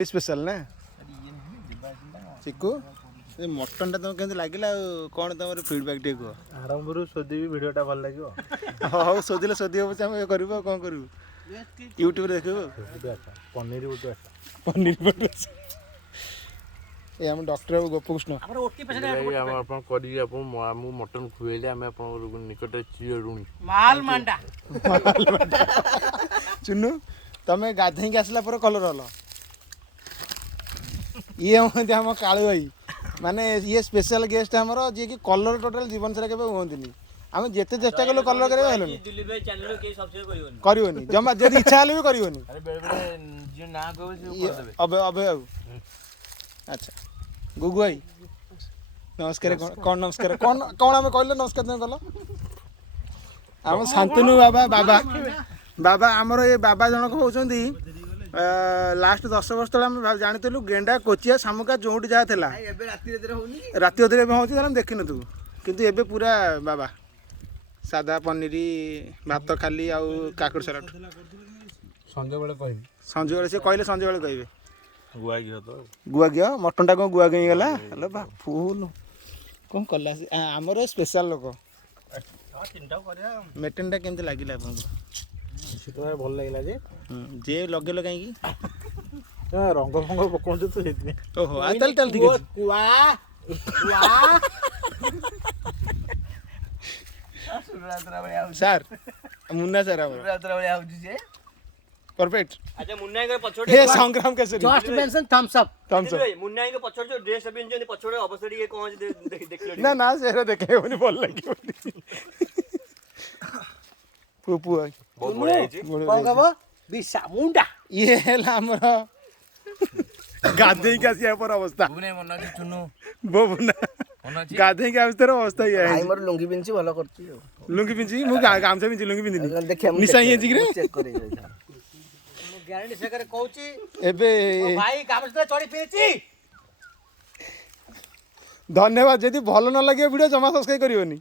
special ना chikoo mutton टा तुम केमती लगिला कौन तुम फीडबैक टे कह आरंभ सोधी वीडियोटा भल लगे हाँ सोधिले सोधी हम कर कौन कर यूट्यूब देख पनीर पनीर ये आम डॉक्टर बाबू गोपकृष्ण मटन खुएले निकट चिड़ुणी चुनु तुम गाधे आसला पर कलर हल ये हम कालू भाई माने ये स्पेशल गेस्ट हमर जे कि कलर टोटल जीवन सारा केबे होंदिनी हम जेते चेष्टा कलो कलर करे हेलोनी दिलीप भाई चैनल के सब्सक्राइब करिवनी जमा जदी इच्छा हले भी करिवनी अरे बेरे बेरे जे ना कहबे से कर देबे अबे अच्छा गुगु भाई नमस्कार कौन नमस्कार कौन कौन हम कहले नमस्कार तुम कहलो हम शांतनु बाबा बाबा बाबा हमर ये बाबा जनक होचंदी लास्ट 10 वर्ष तले हम जानितलु गेंडा कोचिया सामुका जोंटी जा थेला एबे राति अधरे होची हम देखिन तू किंतु एबे पूरा बाबा सादा पनीरी भात खाली आ काकड़ सलाड संजय बेले कहबी संजय बेले से कहले संजय बेले कहबे गुआ गियो तो गुआ गियो मटन टा को गुआ गई गला हेलो बा फूल कोन कला हमर स्पेशल लोक चिंता करिया मेटन टा केमते लागिला आपन से तो भल लागला जे लगेलो काई की रंग फंग पकोंछ तो सेति ओहो आ चल चल ठीक है कुआ सुरात्रा बळे आउ सर मुन्ना सर हमर सुरात्रा बळे आउ जे परफेक्ट अच्छा मुन्ना के पछोडे हे Sangram Kesari just mention thumbs up thumbs up Munna के पछोडे जो ड्रेस अभी जे पछोडे अवसरी के कोन देखलो ना ना सेरा देखे होनी बोल लगी पुपु है बहुत बढ़िया है कोन कहबो बिसा मुंडा ये ହେଲା ଆମର गाधे का सिया पर अवस्था बुने मन अछि चुनु बोबना गाधे का अवस्था ये है मोर लुंगी पिंची भलो करती लुंगी पिंची मु गामछा पिंची लुंगी पिंदी देखिए निशा ये जिगरे चेक करे ग्यारंटी से करे कहूची एबे भाई गामछा चढ़ी पेची धन्यवाद यदि भल न लगे वीडियो जमा सब्सक्राइब करिवनी